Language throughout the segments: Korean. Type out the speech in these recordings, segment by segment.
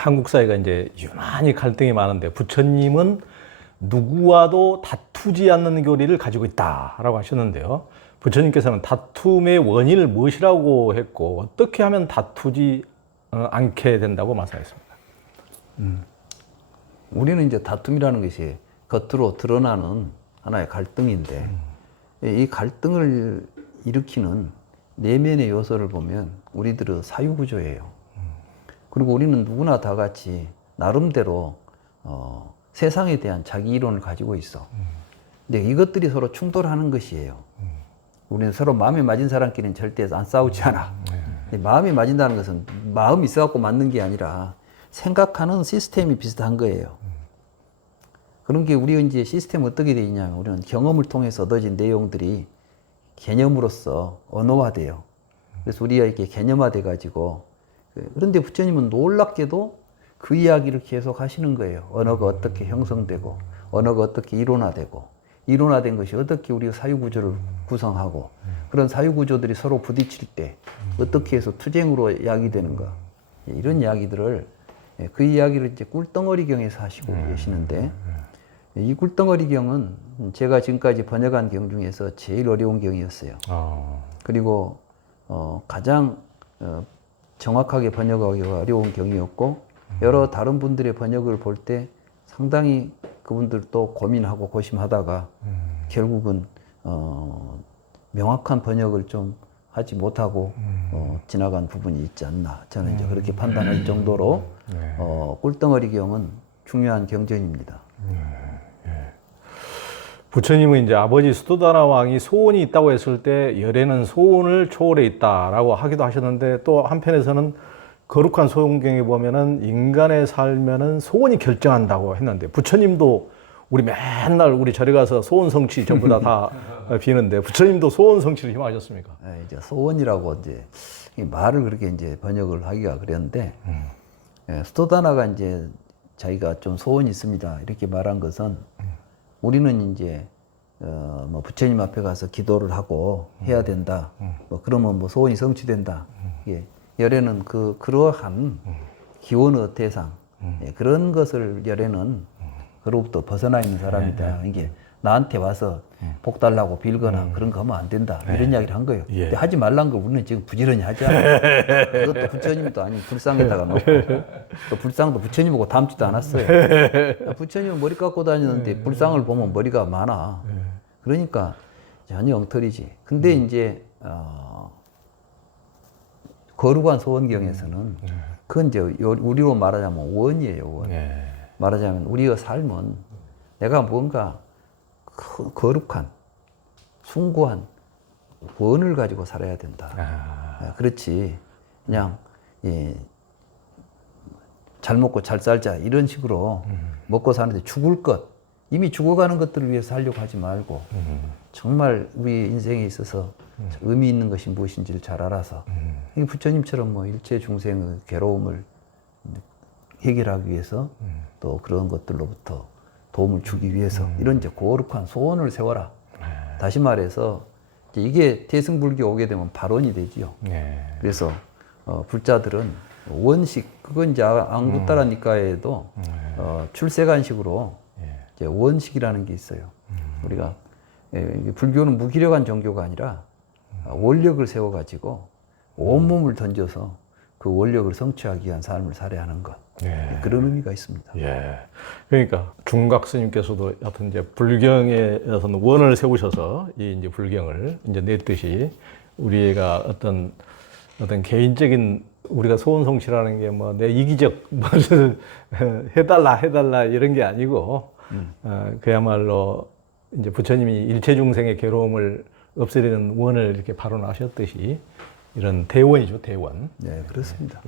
한국 사회가 이제 유난히 갈등이 많은데 부처님은 누구와도 다투지 않는 교리를 가지고 있다라고 하셨는데요. 부처님께서는 다툼의 원인을 무엇이라고 했고 어떻게 하면 다투지 않게 된다고 말씀하셨습니다. 우리는 이제 다툼이라는 것이 겉으로 드러나는 하나의 갈등인데 이 갈등을 일으키는 내면의 요소를 보면 우리들은 사유구조예요. 그리고 우리는 누구나 다 같이 나름대로 세상에 대한 자기 이론을 가지고 있어. 근데 이것들이 서로 충돌하는 것이에요. 우리는 서로 마음에 맞은 사람끼리는 절대 안 싸우지 않아. 마음이 맞는다는 것은 마음이 있어갖고 맞는 게 아니라 생각하는 시스템이 비슷한 거예요. 그런 게 우리 이제 시스템이 어떻게 되어 있냐면 우리는 경험을 통해서 얻어진 내용들이 개념으로서 언어화돼요. 그래서 우리가 이렇게 개념화돼 가지고 그런데 부처님은 놀랍게도 그 이야기를 계속 하시는 거예요. 언어가 어떻게 형성되고 언어가 어떻게 이론화되고 이론화된 것이 어떻게 우리가 사유구조를 구성하고 그런 사유구조들이 서로 부딪힐 때 어떻게 해서 투쟁으로 야기되는가 이런 이야기들을 그 이야기를 이제 꿀덩어리경에서 하시고 계시는데 이 꿀덩어리경은 제가 지금까지 번역한 경 중에서 제일 어려운 경이었어요. 그리고 가장 정확하게 번역하기 어려운 경이었고 여러 다른 분들의 번역을 볼 때 상당히 그분들도 고민하고 고심하다가 결국은 명확한 번역을 좀 하지 못하고 지나간 부분이 있지 않나 저는 이제 그렇게 판단할 정도로 꿀덩어리경은 중요한 경전입니다. 부처님은 이제 아버지 수도다나 왕이 소원이 있다고 했을 때 열애는 소원을 초월해 있다라고 하기도 하셨는데 또 한편에서는 거룩한 소원경에 보면은 인간의 삶에는 소원이 결정한다고 했는데 부처님도 우리 맨날 우리 절에 가서 소원 성취 전부 다 비는데 부처님도 소원 성취를 희망하셨습니까? 네, 이제 소원이라고 이제 말을 그렇게 이제 번역을 하기가 그랬는데 수도다나가 이제 자기가 좀 소원이 있습니다 이렇게 말한 것은 우리는 이제 뭐 부처님 앞에 가서 기도를 하고 해야 된다. 뭐 그러면 뭐 소원이 성취된다. 예. 열애는 그러한 기원의 대상 그런 것을 열애는 그로부터 벗어나 있는 사람이다. 이게 나한테 와서 복 달라고 빌거나 그런 거 하면 안 된다. 이런 이야기를 한 거예요. 근데 하지 말란 걸 우리는 지금 부지런히 하잖아요. 그것도 부처님도 아닌 불상에다가 놓고 또 불상도 부처님 보고 닮지도 않았어요. 부처님은 머리 깎고 다니는데 불상을 보면 머리가 많아. 그러니까 전혀 엉터리지. 근데 이제 거룩한 소원경에서는 그건 이제 우리로 말하자면 원이에요. 원. 말하자면 우리의 삶은 내가 뭔가 거룩한 숭고한 원을 가지고 살아야 된다. 그렇지 그냥 잘 먹고 잘 살자 이런 식으로 먹고 사는데 죽을 것 이미 죽어가는 것들을 위해서 살려고 하지 말고 정말 우리 인생에 있어서 의미 있는 것이 무엇인지를 잘 알아서 부처님처럼 뭐 일체 중생의 괴로움을 해결하기 위해서 또 그런 것들로부터 도움을 주기 위해서 이런 이제 거룩한 소원을 세워라. 다시 말해서 이게 대승불교 오게 되면 발원이 되지요. 그래서 불자들은 원식 그건 이제 앙구따라 니까에도 출세관식으로 이제 원식이라는 게 있어요. 우리가 불교는 무기력한 종교가 아니라 원력을 세워가지고 온몸을 던져서 그 원력을 성취하기 위한 삶을 살아야 하는 것. 그런 의미가 있습니다. 그러니까 중각 스님께서도 하여튼 이제 불경에서는 원을 세우셔서 이 이제 불경을 이제 냈듯이 우리가 어떤 개인적인 우리가 소원 성취라는 게 뭐 내 이기적 무슨 해달라 이런 게 아니고 그야말로 이제 부처님이 일체 중생의 괴로움을 없애려는 원을 이렇게 발언하셨듯이 이런 대원이죠, 대원. 네, 그렇습니다.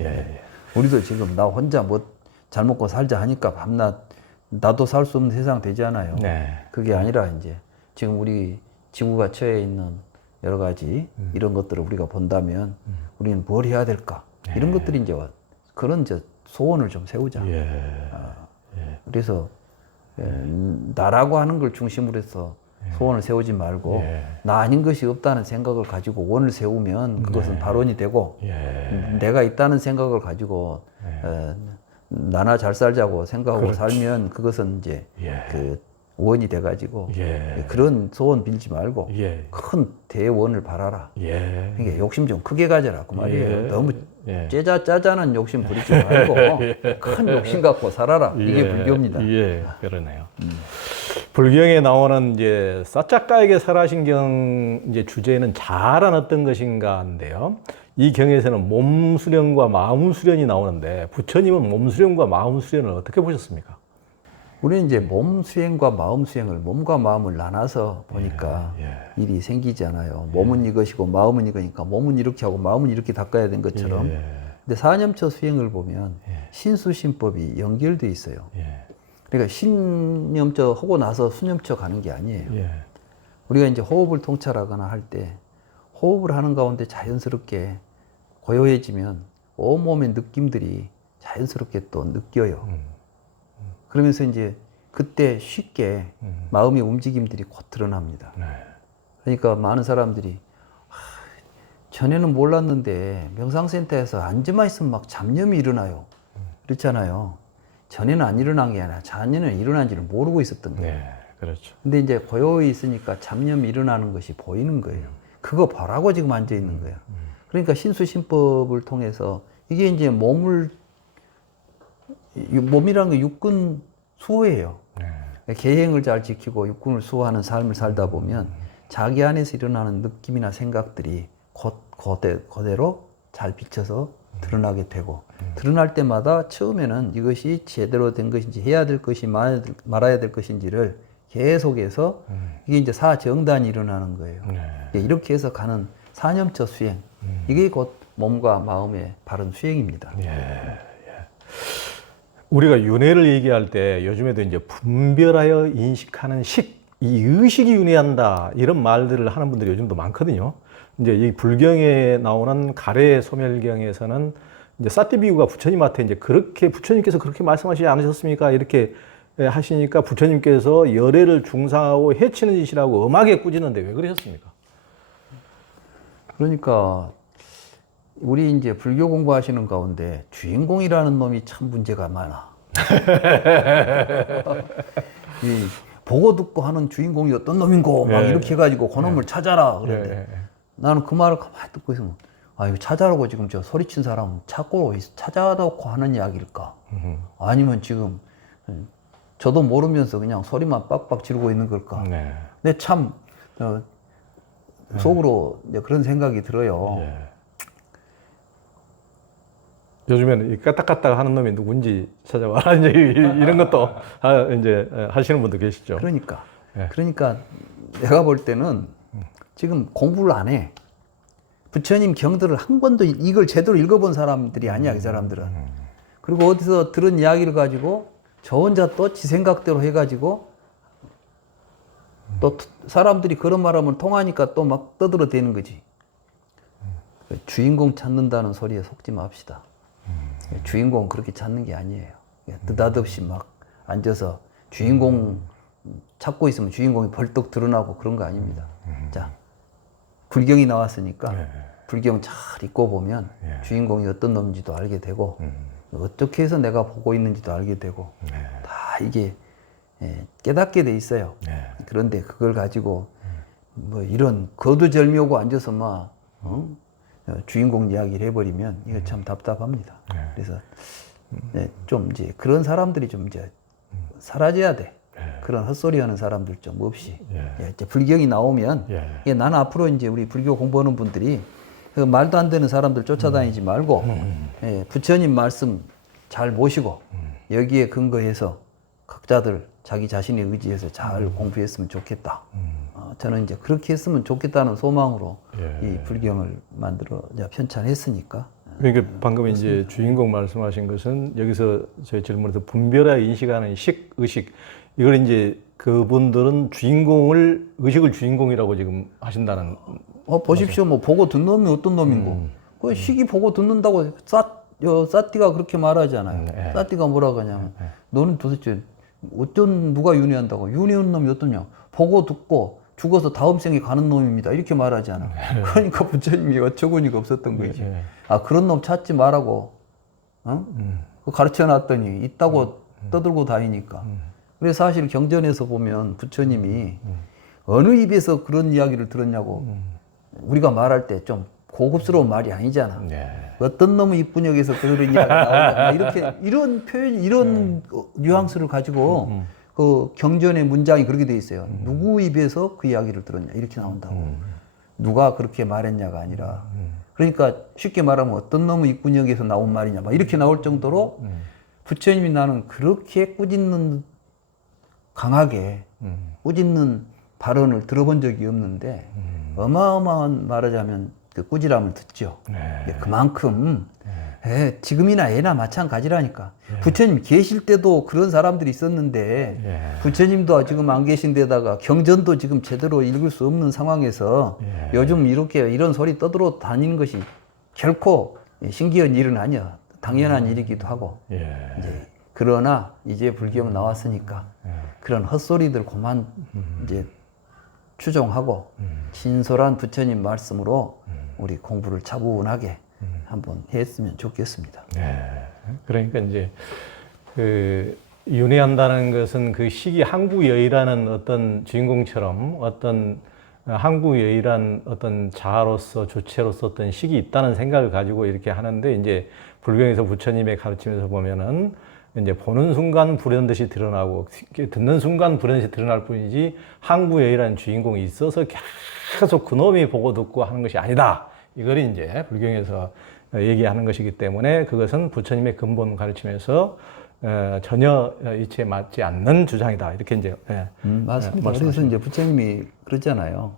우리도 지금 나 혼자 뭐 잘 먹고 살자 하니까 밤낮 나도 살 수 없는 세상 되잖아요. 그게 아니라 이제 지금 우리 지구가 처해 있는 여러 가지 이런 것들을 우리가 본다면 우리는 뭘 해야 될까? 이런 것들이 이제 그런 이제 소원을 좀 세우자. 그래서 나라고 하는 걸 중심으로 해서 소원을 세우지 말고 나 아닌 것이 없다는 생각을 가지고 원을 세우면 그것은 발원이 되고 내가 있다는 생각을 가지고 나나 잘 살자고 생각하고 그렇지. 살면 그것은 이제 예. 그 원이 돼가지고 예. 그런 소원 빌지 말고 예. 큰 대원을 바라라. 예. 그러니까 욕심 좀 크게 가져라 그 말이에요. 예. 너무 예. 짜잔한 욕심 부리지 말고 큰 욕심 갖고 살아라. 이게 예. 불교입니다. 예, 그러네요. 불경에 나오는 이제 사자가에게 설하신경 이제 주제는 자란 어떤 것인가인데요. 이 경에서는 몸 수련과 마음 수련이 나오는데 부처님은 몸 수련과 마음 수련을 어떻게 보셨습니까? 우리는 이제 몸 수행과 마음 수행을 몸과 마음을 나눠서 보니까 예. 일이 생기잖아요. 몸은 이것이고 마음은 이거니까 몸은 이렇게 하고 마음은 이렇게 닦아야 된 것처럼. 예. 근데 사념처 수행을 보면 신수신법이 연결돼 있어요. 예. 그러니까 신념처 하고 나서 수념처 가는 게 아니에요. 예. 우리가 이제 호흡을 통찰하거나 할 때 호흡을 하는 가운데 자연스럽게 고요해지면 온몸의 느낌들이 자연스럽게 또 느껴요. 그러면서 이제 그때 쉽게 마음의 움직임들이 곧 드러납니다. 네. 그러니까 많은 사람들이 전에는 몰랐는데 명상센터에서 앉아만 있으면 막 잡념이 일어나요. 그렇잖아요. 전에는 안 일어난 게 아니라 전에는 일어난지를 모르고 있었던 거예요. 네. 그렇죠. 근데 이제 고요히 있으니까 잡념이 일어나는 것이 보이는 거예요. 그거 보라고 지금 앉아 있는 거야. 그러니까 신수신법을 통해서 이게 이제 몸이라는 게 육군 수호예요. 네. 계행을 잘 지키고 육군을 수호하는 삶을 살다 보면 자기 안에서 일어나는 느낌이나 생각들이 그대로 잘 비춰서 드러나게 되고 드러날 때마다 처음에는 이것이 제대로 된 것인지 해야 될 것이 말아야 될 것인지를 계속해서 이게 이제 사정단이 일어나는 거예요. 네. 이렇게 해서 가는 사념처 수행 이게 곧 몸과 마음의 바른 수행입니다. 예. 우리가 윤회를 얘기할 때 요즘에도 이제 분별하여 인식하는 식, 이 의식이 윤회한다 이런 말들을 하는 분들이 요즘도 많거든요. 이제 이 불경에 나오는 가래 소멸경에서는 이제 사띠비유가 부처님한테 이제 그렇게 부처님께서 그렇게 말씀하시지 않으셨습니까? 이렇게 하시니까 부처님께서 열애를 중상하고 해치는 짓이라고 엄하게 꾸짖는데 왜 그러셨습니까? 그러니까 우리 이제 불교 공부하시는 가운데 주인공이라는 놈이 참 문제가 많아. 이 보고 듣고 하는 주인공이 어떤 놈인고 막 이렇게 해가지고 그 놈을 찾아라 그런데 나는 그 말을 가만히 듣고 있으면 아 이거 찾아라고 지금 저 소리친 사람은 찾아놓고 하는 이야기일까? 아니면 지금 저도 모르면서 그냥 소리만 빡빡 지르고 있는 걸까? 네. 근데 참 속으로 이제 그런 생각이 들어요. 예. 요즘에는 이 까딱까딱 하는 놈이 누군지 찾아와라 이제 이런 것도 이제 하시는 분도 계시죠. 그러니까 예. 그러니까 내가 볼 때는 지금 공부를 안 해. 부처님 경들을 한 번도 이걸 제대로 읽어본 사람들이 아니야, 이 사람들은. 그리고 어디서 들은 이야기를 가지고 저 혼자 또 지 생각대로 해가지고 또 사람들이 그런 말하면 통하니까 또 막 떠들어대는 거지. 주인공 찾는다는 소리에 속지 맙시다. 주인공 그렇게 찾는 게 아니에요. 느닷없이 막 앉아서 주인공 찾고 있으면 주인공이 벌떡 드러나고 그런 거 아닙니다. 자, 불경이 나왔으니까 불경 잘 읽고 보면 주인공이 어떤 놈인지도 알게 되고 어떻게 해서 내가 보고 있는지도 알게 되고 다 이게 깨닫게 돼 있어요. 그런데 그걸 가지고 뭐 이런 거두절미하고 앉아서 막 주인공 이야기를 해버리면 이거 참 답답합니다. 그래서 좀 이제 그런 사람들이 좀 이제 사라져야 돼. 그런 헛소리하는 사람들 좀 없이 이제 불경이 나오면 나는 앞으로 이제 우리 불교 공부하는 분들이 그 말도 안 되는 사람들 쫓아다니지 말고 부처님 말씀 잘 모시고 여기에 근거해서 각자들 자기 자신의 의지에서 잘 공부했으면 좋겠다. 저는 이제 그렇게 했으면 좋겠다는 소망으로 이 불경을 만들어 편찬했으니까. 그러니까 방금 이제 주인공 말씀하신 것은 여기서 제 질문에서 분별하여 인식하는 식, 의식 이걸 이제 그분들은 의식을 주인공이라고 지금 하신다는. 보십시오. 뭐 보고 듣는 놈이 어떤 놈인고. 그 식이 보고 듣는다고 싸띠가 그렇게 말하잖아요. 싸띠가 뭐라고 하냐면 너는 도대체 누가 윤회한다고? 윤회한 놈이 어떠냐? 보고 듣고 죽어서 다음 생에 가는 놈입니다. 이렇게 말하잖아. 그러니까 부처님이 어처구니가 없었던 거지. 그런 놈 찾지 말라고. 가르쳐 놨더니 있다고 떠들고 다니니까. 그래서 사실 경전에서 보면 부처님이 어느 입에서 그런 이야기를 들었냐고 우리가 말할 때 좀 고급스러운 말이 아니잖아. 네. 어떤 놈의 입분역에서 그런 이야기가 나오냐. 이렇게 이런 표현, 이런 뉘앙스를 가지고 그 경전의 문장이 그렇게 돼 있어요. 누구 입에서 그 이야기를 들었냐 이렇게 나온다고. 누가 그렇게 말했냐가 아니라. 그러니까 쉽게 말하면 어떤 놈의 입분역에서 나온 말이냐 막 이렇게 나올 정도로 부처님이 나는 그렇게 꾸짖는 강하게 꾸짖는 발언을 들어본 적이 없는데 어마어마한 말하자면 그 꾸지람을 듣죠. 네. 그만큼 지금이나 예나 마찬가지라니까. 부처님 계실 때도 그런 사람들이 있었는데 부처님도 지금 안 계신 데다가 경전도 지금 제대로 읽을 수 없는 상황에서 요즘 이렇게 이런 소리 떠들어 다니는 것이 결코 신기한 일은 아니야. 당연한 일이기도 하고. 이제 그러나 이제 불경 나왔으니까 그런 헛소리들 그만 이제 추종하고 진솔한 부처님 말씀으로 우리 공부를 차분하게 한번 했으면 좋겠습니다. 네. 그러니까 이제 그 윤회한다는 것은 그 시기 항구여의라는 어떤 주인공처럼 어떤 항구여의란 어떤 자아로서 주체로서 어떤 식이 있다는 생각을 가지고 이렇게 하는데 이제 불경에서 부처님의 가르침에서 보면은 이제 보는 순간 불현듯이 드러나고 듣는 순간 불현듯이 드러날 뿐이지 항구여의라는 주인공이 있어서 계속 그놈이 보고 듣고 하는 것이 아니다. 이걸 이제 불경에서 얘기하는 것이기 때문에 그것은 부처님의 근본 가르침에서 전혀 이치에 맞지 않는 주장이다. 이렇게 이제 맞습니다. 그래서 이제 부처님이 그러잖아요.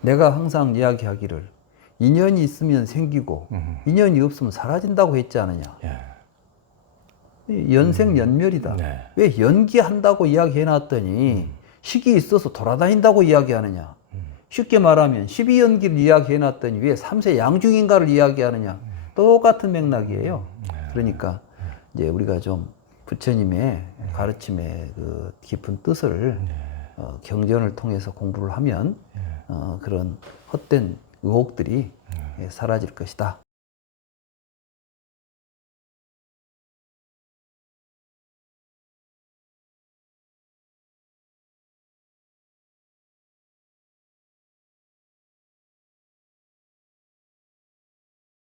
내가 항상 이야기하기를 인연이 있으면 생기고 인연이 없으면 사라진다고 했지 않느냐. 연생연멸이다. 네. 왜 연기한다고 이야기해놨더니 식이 있어서 돌아다닌다고 이야기하느냐. 쉽게 말하면 12연기를 이야기해놨더니 왜 3세 양중인가를 이야기하느냐. 똑같은 맥락이에요. 그러니까 이제 우리가 좀 부처님의 가르침의 그 깊은 뜻을 경전을 통해서 공부를 하면 그런 헛된 의혹들이 사라질 것이다.